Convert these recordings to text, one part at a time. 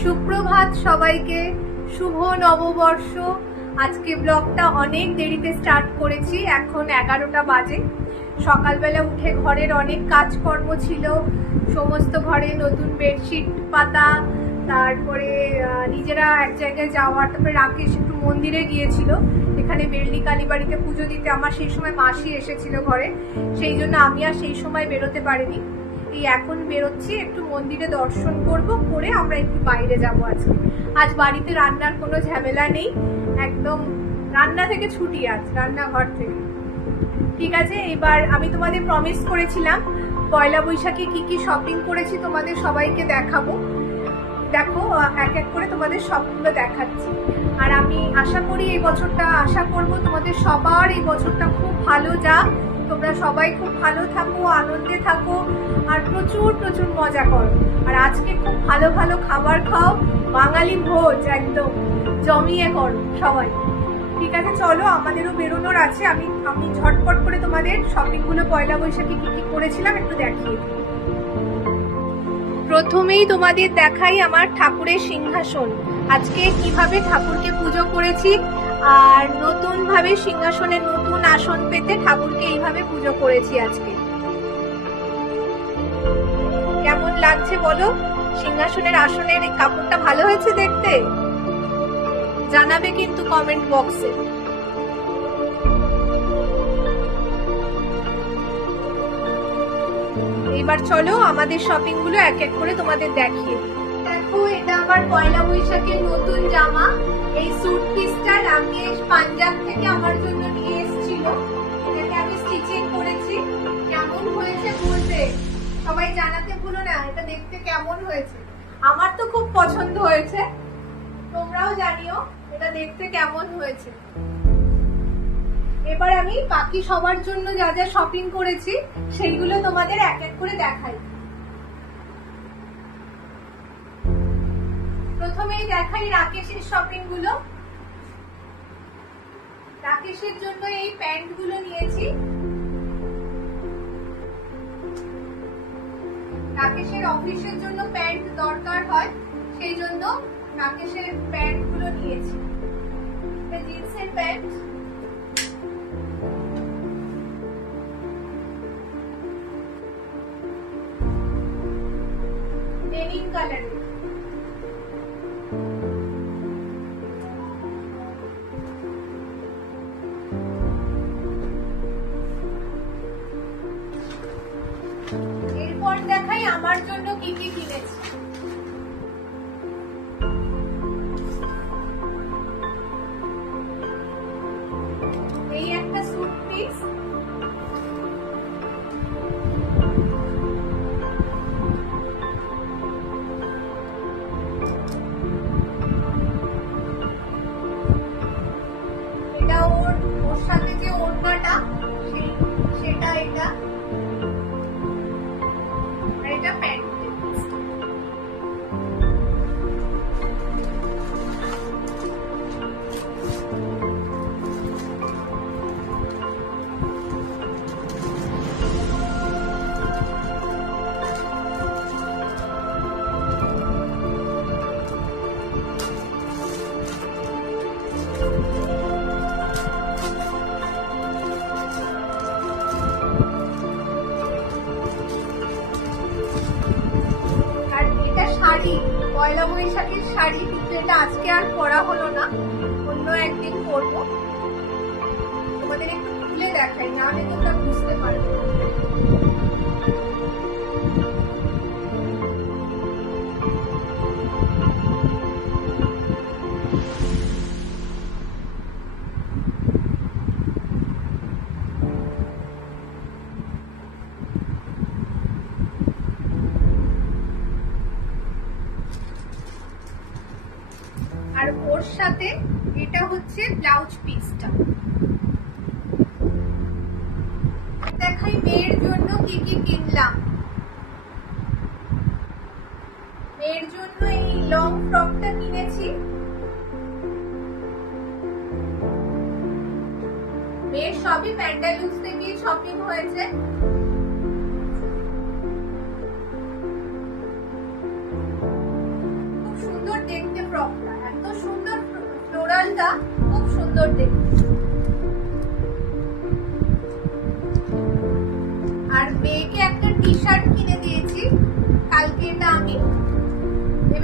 সুপ্রভাত সবাইকে। শুভ নববর্ষ। আজকে ব্লগটা অনেক দেরিতে স্টার্ট করেছি। এখন এগারোটা বাজে। সকালবেলা উঠে ঘরের অনেক কাজকর্ম ছিল। সমস্ত ঘরে নতুন বেডশিট পাতা, তারপরে নিজেরা এক জায়গায় যাওয়ার, তারপরে রাকেশ একটু মন্দিরে গিয়েছিল। এখানে বেল্লি কালীবাড়িতে পুজো দিতে আমার সেই সময় মাসি এসেছিল ঘরে। সেই জন্য আমি আর সেই সময় বেরোতে পারিনি। এই এখন বেরোচ্ছি, একটু মন্দিরে দর্শন করব, করে আমরা একটু বাইরে যাব আজকে। আজ বাড়িতে রান্নার কোনো ঝামেলা নেই, একদম রান্না থেকে ছুটি আজ, রান্নাঘর থেকে। ঠিক আছে, এবার আমি তোমাদের প্রমিস করেছিলাম, পয়লা বৈশাখে কি কি শপিং করেছি তোমাদের সবাইকে দেখাবো। দেখো, এক এক করে তোমাদের সবগুলো দেখাচ্ছি। আর আমি আশা করি এই বছরটা, আশা করব তোমাদের সবার এই বছরটা খুব ভালো যাক। তোমরা সবাই খুব ভালো থাকো, আনন্দে থাকো আর প্রচুর প্রচুর মজা করো। আর আজকে খুব ভালো ভালো খাবার খাও, বাঙালি ভোজ একদম। জমিয়ে করো সবাই। ঠিক আছে, চলো, আমাদেরও বেরোনোর আছে। আমি আমি ঝটপট করে তোমাদের শপিংগুলো পয়লা বৈশাখে কি কি করেছিলাম একটু দেখিয়ে। প্রথমেই তোমাদের দেখাই আমার ঠাকুরের সিংহাসন। আজকে কীভাবে ঠাকুরকে পুজো করেছি, আর নতুন ভাবে সিংহাসনের নতুন আসন পেতে ঠাকুরকে এইভাবে পুজো করেছি আজকে। লাগছে বলো? সিংহাসনের আসনের এই কাপড়টা ভালো হয়েছে দেখতে? জানাবে কিন্তু কমেন্ট বক্সে এবার চলো আমাদের শপিংগুলো এক এক করে তোমাদের দেখিয়ে দেখো, এটা আমার পয়লা বৈশাখের নতুন জামা। এই স্যুট পিসটা রাকেশ পাঞ্জাব থেকে আমার জন্য কেমন হয়েছে? আমার তো খুব পছন্দ হয়েছে। তোমরাও জানিও, এটা দেখতে কেমন হয়েছে। এবার আমি বাকি সবার জন্য যা যা শপিং করেছি, সেইগুলো তোমাদের এক এক করে দেখাই। প্রথমেই দেখাই রাকেশের শপিংগুলো। রাকেশের জন্য এই প্যান্টগুলো নিয়েছি। রাকেশের অফিসের জন্য প্যান্ট দরকার হয়, সেই জন্য রাকেশের প্যান্টগুলো নিয়েছি জিন্সের প্যান্ট ডেনিম কালারের দেখাই আমার জন্য কি কি কিনেছি? এই একটা স্যুট পিস এটা ওর ওর সাথে শাড়ি, পয়লা বৈশাখের শাড়ি কিন্তু আজকে আর পরা হলো না, অন্য একদিন পরবো। তোমাদের একটু খুলে দেখাই, নাহলে তোমরা বুঝতে পারবে। আর ওর সাথে এটা হচ্ছে ব্লাউজ পিসটা। দেখাই মেয়ের জন্য কি কি কিনলাম। মেয়ের জন্য এই লং ফ্রকটা কিনেছি। মেয়ের সবই প্যান্ডালুস থেকে শপিং হয়েছে।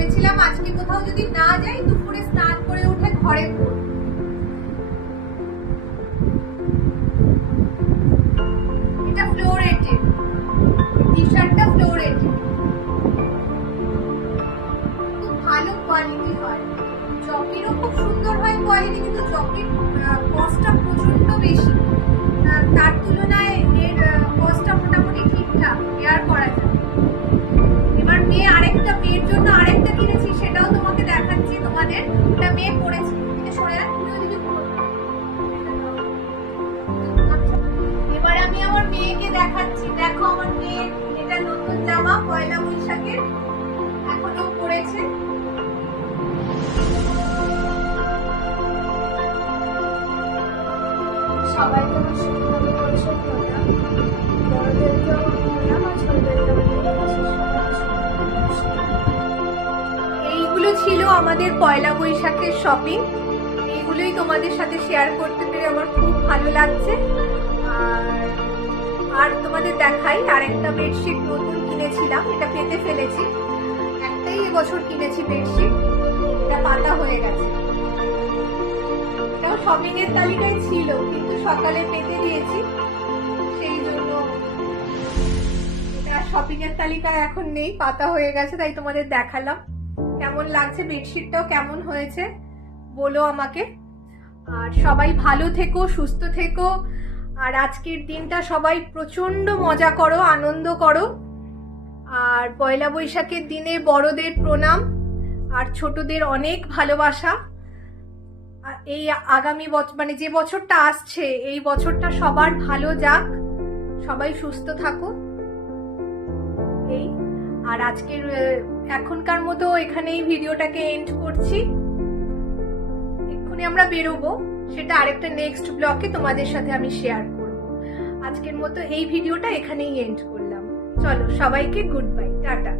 ভেবেছিলাম আজকে কোথাও যদি না যাই, দুপুরে স্নান করে উঠে ঘরে খুব ভালো কোয়ালিটি হয়। খুব সুন্দর হয় কোয়ালিটি কিন্তু জকির কস্টটা প্রচণ্ড বেশি। দেখাচ্ছি। দেখো আমার মেয়ে, এটা নতুন জামা, পয়লা বৈশাখের এখনও পড়েছে। সবাই এইগুলো ছিল আমাদের পয়লা বৈশাখের শপিং এইগুলোই তোমাদের সাথে শেয়ার করতে পেরে আমার খুব ভালো লাগছে। আর আর তোমাদের দেখাই আরেকটা বেডশিট নতুন কিনেছিলাম, এটা পেতে ফেলেছি। একটাই এবছর কিনেছি বেডশিট এটা পাতা হয়ে গেছে। এটাও শপিং এর তালিকায় ছিল, কিন্তু সকালে পেতে দিয়েছি, সেই জন্য এটা শপিং এর তালিকায় এখন নেই, পাতা হয়ে গেছে, তাই তোমাদের দেখালাম। কেমন লাগছে বেডশিটটাও কেমন হয়েছে, বলো আমাকে। আর সবাই ভালো থেকো, সুস্থ থেকো আর আজকের দিনটা সবাই প্রচণ্ড মজা করো, আনন্দ করো। আর পয়লা বৈশাখের দিনে বড়দের প্রণাম আর ছোটদের অনেক ভালোবাসা। এই আগামী বছর মানে যে বছরটা আসছে, এই বছরটা সবার ভালো যাক। সবাই সুস্থ থাকো। এই, আর আজকের এখনকার মতো এখানেই ভিডিওটাকে এন্ড করছি। এক্ষুনি আমরা বেরোবো, সেটা আরেকটা নেক্সট ব্লকে তোমাদের সাথে আমি শেয়ার করব। আজকের মতো এই ভিডিওটা এখানেই এন্ড করলাম। চলো সবাইকে গুড বাই টাটা।